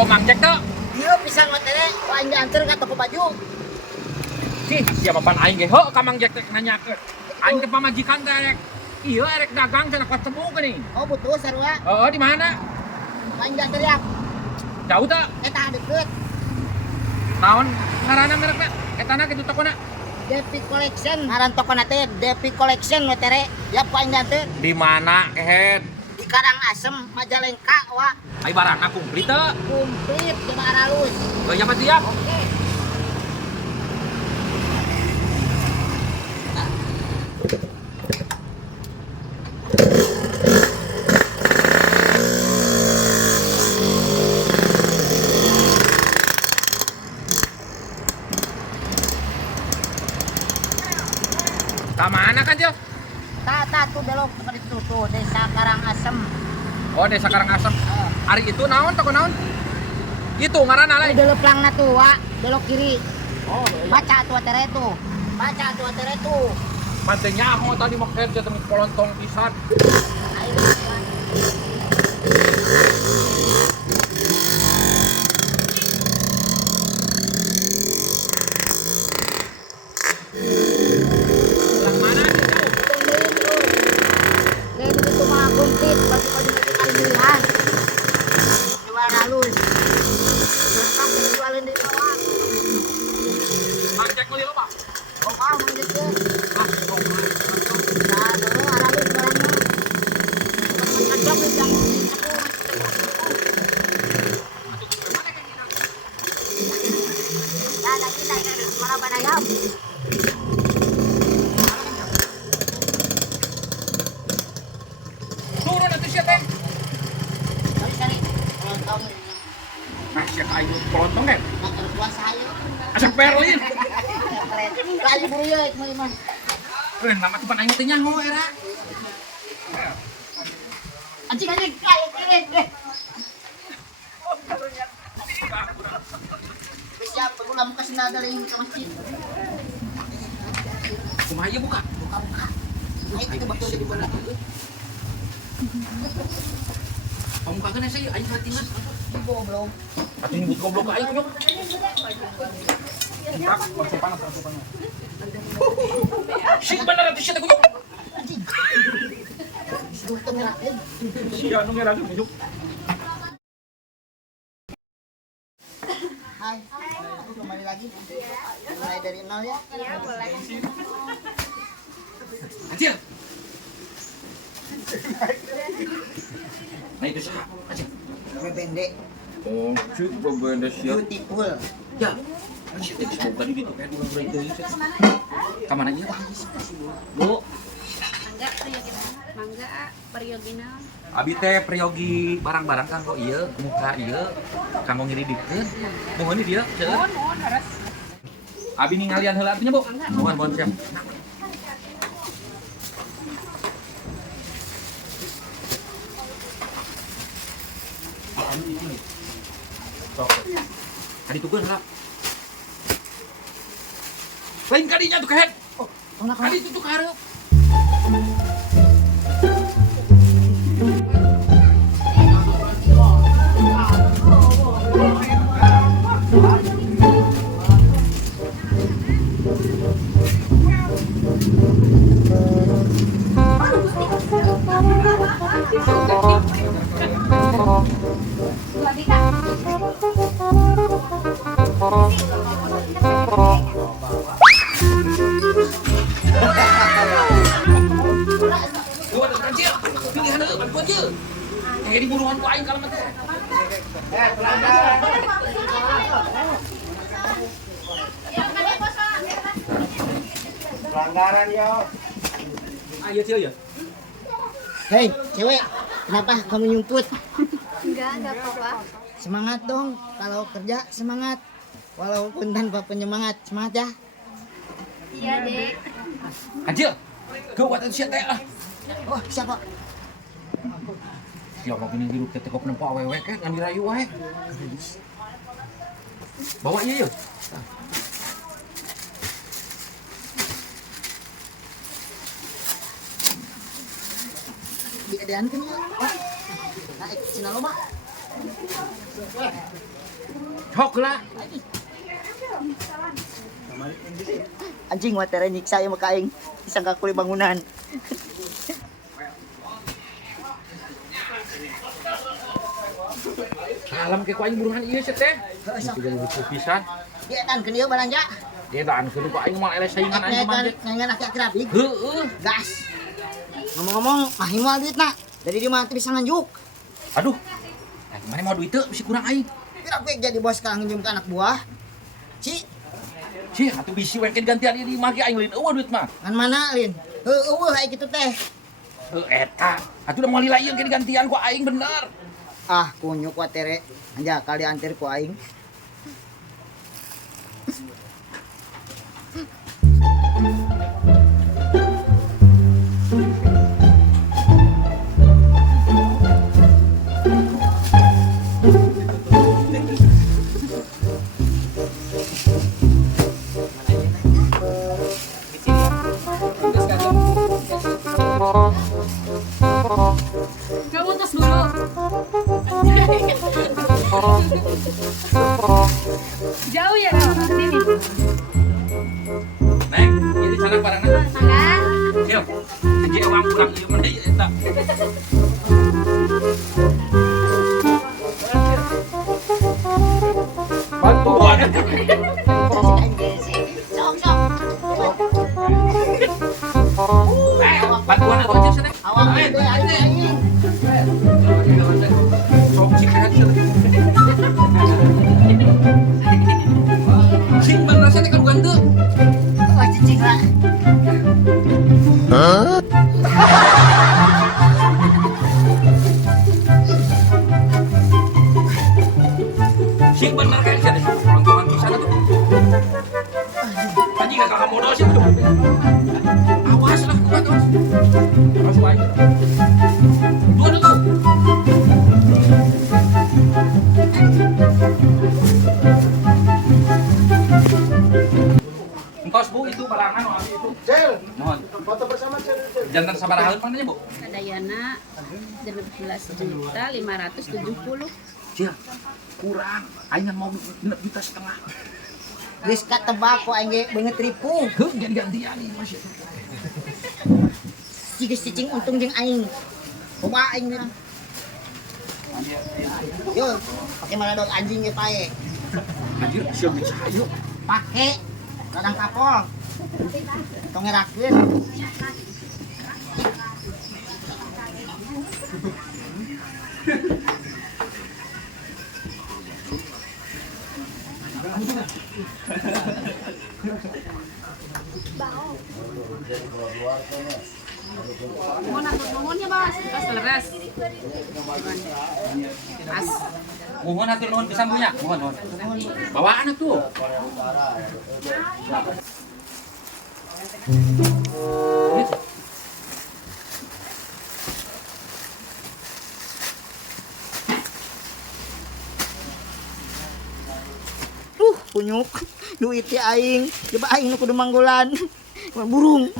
toko Mang Jack tuh. Iya pisang teh lain diantar ka toko baju. Sih, siapa pan aing ge heuh ka Mang Jack teh nanyakeun. Aing teh pamajikan teh erek. Iya, erek dagang cenah ketemu geuning. Oh butuh sarua. Heeh, di mana? Lain diantar ya. Jauh teh. Eta deket. Naon ngaranna merekna? Etana kitu tokona. Depi Collection. Ngaran toko teh Depi Collection we tere. Ya lain diantar. Di mana, Kehet? Di Karangasem Majalengka wa. Ai barangna kumplit teh. Kumplit di Maralus. Geuh nya pati ya. Oke. Ka mana kan, Cil? Tata tuh belok ke situ tuh Desa Karangasem. Oh, Desa Karangasem. Hari itu naon toko naon? Itu ngaranna lain. Udah leplangna tuh wa belok kiri. Oh, baca tuh tere tuh. Baca tuh tere tuh. Mantenya aku tadi mau kerja temi polontong pisan. Lah mana nih jauh? Lain itu mah kumplit baju-baju nanti kalbihan. Di Maralus. Lengkap jualan di bawah. Mang Jack meuli loba. Oh, menjadi. Ah, oh, Nah, dulu Maralus barangnya. Kacang yang ya lagi naik mana banayam. turun atuh sia teh. Cari lontong. Nah, sia aing polontong kan. Makan puasa ayo. Asap perlin. Lagi buru ya, teman-teman. Nama tuh pan aing teh nyaho era. Anjing kayak deh. Siap, aku lamu kasih nada dari ke masjid. Kumaha ieu buka? Buka. Ayo kita bakal di bola dulu. Pamukakeun asa ieu aing satingan. Ibu belum. Atuh nyebut goblok ka aing kunyuk. Panas. Sih bener atuh sia teh kunyuk. Anjing. Sudah tengerakin. Sia anu ngerageun kunyuk. Hai. Aku kembali lagi. Mulai dari nol ya. Iya, boleh. Anjir. Nah itu sah. Anjir. Kami pendek. Oh, cuy, berbeda siap. Beautiful. Ya. Anjir, tadi sebut tadi gitu kayak bulan bulan itu. Kamana ieu? Bu, Mangga Priyogina. Mangga Priyogina. abi teh priyogi barang-barang kanggo ieu, muka ieu, kanggo ngiridikeun. Mohon di dia, seueur. Mohon harus. Abi ningalian heula atunya, Bu. Mohon siap. Tadi tukeun heula. Lain kadinya tuh kehet. Oh, nak Tadi itu tuh kareup. Gua ada kancil. Pilihan heula bantuan ieu. Kayak diburuan ku aing kalau mah teh. Pelanggaran yo. Ayo Cil ya. Hei, cewek. Kenapa kamu nyumput? Enggak apa-apa. Semangat dong. Kalau kerja semangat. Walaupun tanpa penyemangat, semangat ya. Iya, Dek. Kancil. Gua atuh sia teh ah. Oh, siapa? Ya Allah gini hirup teh kok nempo awewe kan ngan dirayu wae. Bawa ieu yeuh. Di edean kan ya. Wah. Nah, cina loba. Hok lah. Anjing mah tere nyiksa ya maka aing disangka kuli bangunan. Alam ke ku aing buruhan ieu sia teh. Itu jadi lucu pisan. Dia dan ke dieu balanja. Dia daan keur ku aing moal eleh saingan aing mah. Ngangan aki akrabik. Heueuh. Gas. Ngomong-ngomong, mah moal duitna. Dari dia mah teu bisa nganjuk. Aduh. Mana mau duit teu bisi kurang aing. Kira gue jadi bos kang nginjem ke anak buah. Ci, Cih, atuh bisi we gantian ieu mah ge aing leuwih eueuh duit mah. kan mana Lin? Eueuh aya kitu teh. Heuh eta. Atuh udah moal lilaieun ge gantian ku aing bener. Ah, kunyuk wa tere. Anja kali antir ku aing. Kamu tos dulu. Jauh ya kalau sini. Neng, ieu canang barangna. Sangat. Kieu. Jadi uang kurang ieu mah ieu eta. Bantuan. Sok sok. Bantuan apa aja sih, Neng? Awak gede anjing. Sok sing kan. Sing bener sih kan ganteu. Wah cicing lah. Sing bener kan sih orang-orang di sana tuh. Tadi kakak modal sih tuh. Awas lah kuat awas. Langsung aja. Dua tuh. Engkos Bu itu barangan ambil itu. Cel, Mohon. foto bersama Cel. Jantan sabaraha mananya Bu? Dayana 11.570. Cia, kurang. Aing mau 6,5 juta. Geus ka tebak ku aing ge beungeut ripu. Heuh jadi gantian ieu Mas. Geus cicing untung jeung aing. Coba aing bilang. Yo, pakai maladot anjing ge pae. Anjir, siap bisa ayo. Pake kadang kapol. Tong ngerakeun. Mohon atur nuhun ya, Bos. Pas leres. Pas. Mohon hatur nuhun pisan Bu nya. Mohon. Bawaan atuh. Gitu. Kunyuk duit ti aing. Coba aing nu kudu manggolan. Burung.